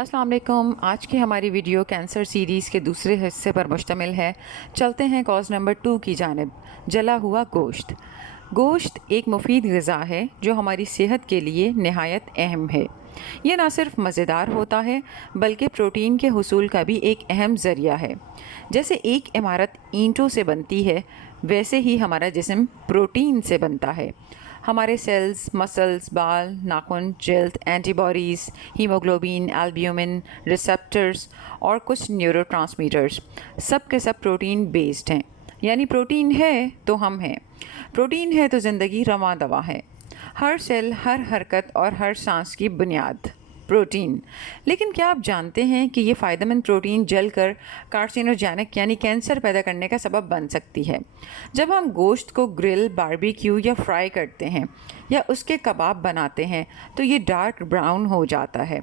अस्सलाम वालेकुम। आज की हमारी वीडियो कैंसर सीरीज़ के दूसरे हिस्से पर मुश्तमिल है। चलते हैं कॉज नंबर 2 की जानिब। जला हुआ गोश्त। गोश्त एक मुफीद ग़िज़ा है जो हमारी सेहत के लिए नहायत अहम है। ये ना सिर्फ मज़ेदार होता है बल्कि प्रोटीन के हुसूल का भी एक अहम ज़रिया है। जैसे एक इमारत ईंटों से बनती है, वैसे ही हमारा जिस्म प्रोटीन से बनता है। हमारे सेल्स, मसल्स, बाल, नाखून, जल्द, एंटीबॉडीज़, हीमोग्लोबिन, एल्ब्यूमिन, रिसेप्टर्स और कुछ न्यूरोट्रांसमीटर्स सब के सब प्रोटीन बेस्ड हैं। यानी प्रोटीन है तो हम हैं। प्रोटीन है तो ज़िंदगी रवां दवा है। हर सेल, हर हरकत और हर सांस की बुनियाद प्रोटीन। लेकिन क्या आप जानते हैं कि ये फ़ायदेमंद प्रोटीन जलकर कार्सिनोजेनिक यानी कैंसर पैदा करने का सबब बन सकती है। जब हम गोश्त को ग्रिल, बारबेक्यू या फ्राई करते हैं या उसके कबाब बनाते हैं तो ये डार्क ब्राउन हो जाता है,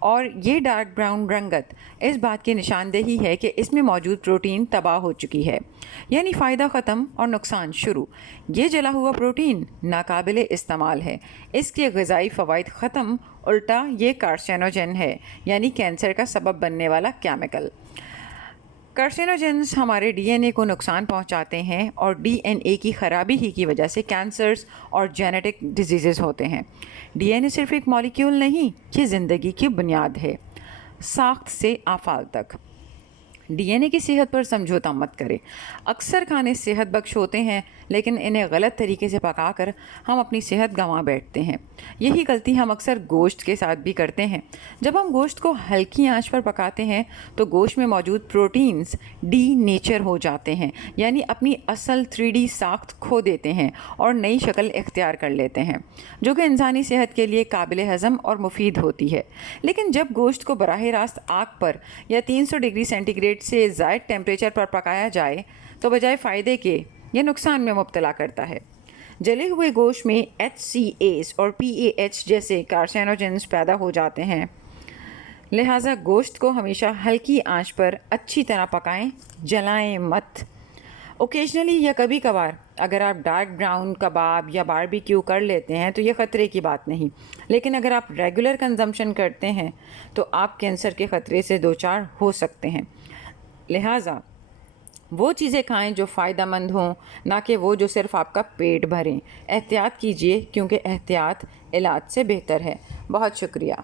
और ये डार्क ब्राउन रंगत इस बात की निशानदेही है कि इसमें मौजूद प्रोटीन तबाह हो चुकी है। यानी फ़ायदा ख़त्म और नुकसान शुरू। ये जला हुआ प्रोटीन नाकाबिले इस्तेमाल है। इसके ग़िज़ाई फ़वाइद ख़त्म, उल्टा ये कार्सिनोजन है, यानी कैंसर का सबब बनने वाला केमिकल। कार्सिनोजेंस हमारे डीएनए को नुकसान पहुंचाते हैं और डीएनए की ख़राबी ही की वजह से कैंसर्स और जेनेटिक डिजीज़ होते हैं। डीएनए सिर्फ एक मॉलिक्यूल नहीं, ये ज़िंदगी की बुनियाद है, साख्त से आफाल तक। डीएनए की सेहत पर समझौता मत करें। अक्सर खाने सेहत बख्श होते हैं, लेकिन इन्हें गलत तरीके से पकाकर हम अपनी सेहत गंवा बैठते हैं। यही गलती हम अक्सर गोश्त के साथ भी करते हैं। जब हम गोश्त को हल्की आंच पर पकाते हैं तो गोश्त में मौजूद प्रोटीन्स डी नेचर हो जाते हैं, यानी अपनी असल 3D साख्त खो देते हैं और नई शक्ल इख्तियार कर लेते हैं, जो कि इंसानी सेहत के लिए काबिल हज़म और मुफीद होती है। लेकिन जब गोश्त को बराह रास्त आग पर या 300 डिग्री सेंटीग्रेड से ज़ायद टेम्परेचर पर पकाया जाए तो बजाय फ़ायदे के ये नुकसान में मुब्तला करता है। जले हुए गोश्त में HCAs और PAH जैसे कार्सिनोजेंस पैदा हो जाते हैं। लिहाजा गोश्त को हमेशा हल्की आंच पर अच्छी तरह पकाएं, जलाएं मत। ओकेजनली या कभी कभार अगर आप डार्क ब्राउन कबाब या बारबेक्यू कर लेते हैं तो ये ख़तरे की बात नहीं, लेकिन अगर आप रेगुलर कंजम्पशन करते हैं तो आप कैंसर के ख़तरे से दो चार हो सकते हैं। लिहाजा वो चीज़ें खाएं जो फ़ायदेमंद हों, ना कि वो जो सिर्फ़ आपका पेट भरें। एहतियात कीजिए, क्योंकि एहतियात इलाज से बेहतर है। बहुत शुक्रिया।